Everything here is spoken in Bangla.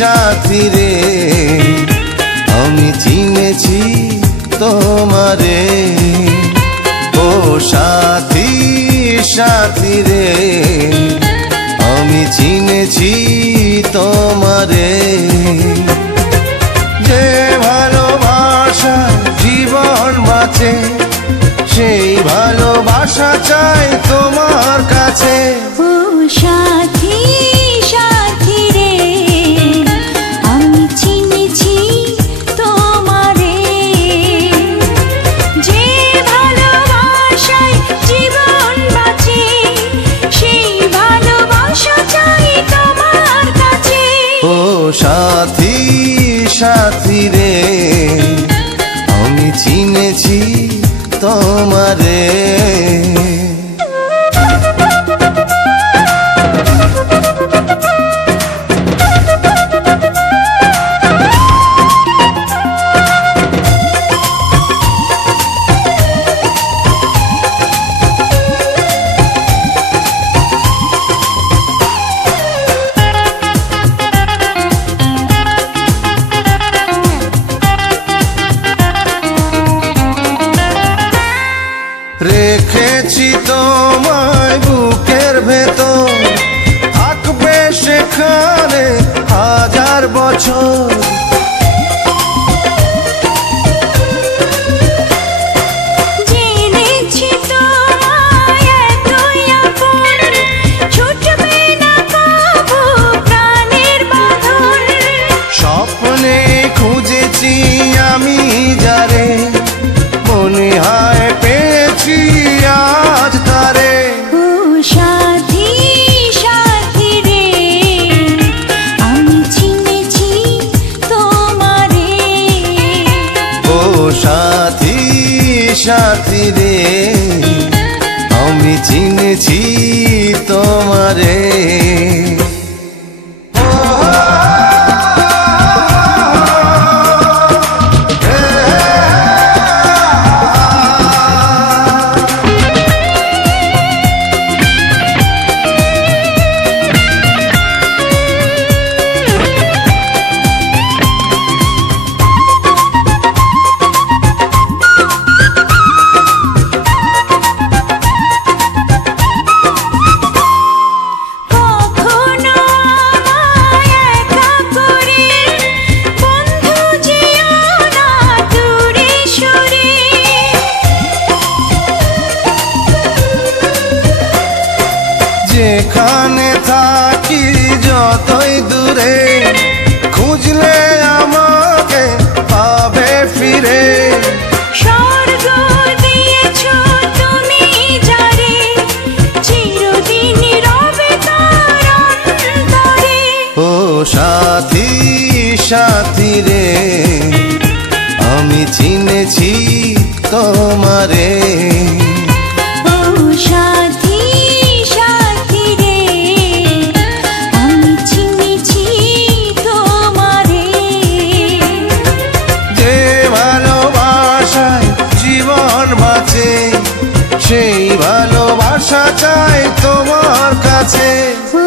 সাথী রে আমি চিনেছি তোমারে ও সাথী সাথী রে আমি চিনেছি তোমারে যে ভালোবাসা জীবন বাঁচে সেই ভালোবাসা চাই তোমার কাছে ও সাথী সাথী রে আমি চিনেছি তোমারে যে ভালোবাসায় জীবন বাঁচে সেই ভালোবাসা চাই তোমার কাছে ও সাথী সাথী রে আমি চিনেছি তোমারে রেখেছি তোমায় বুকের ভেতর থাকবে সেখানে হাজার বছর জেনেছি তোমায় এতই আপন ছুটবে না কবু প্রাণের বাঁধন স্বপ্নে খুঁজেছি আমি যারে মনে হয় পেয়েছি আজ তারে ও সাথী সাথী রে আমি চিনেছি তোমারে ও সাথী সাথী রে আমি চিনেছি তোমারে যেখানে থাকি যতই দূরে খুঁজলে আমাকে পাবে ফিরে স্বর্গ দিয়েছো তুমি যারে চিরদিন রবে তার অন্তরে ও সাথী সাথী রে আমি চিনেছি তোমারে ও সাথী সাথী রে আমি চিনেছি তোমারে যে ভালোবাসায় জীবন বাঁচে সেই ভালোবাসা চাই তোমার কাছে ও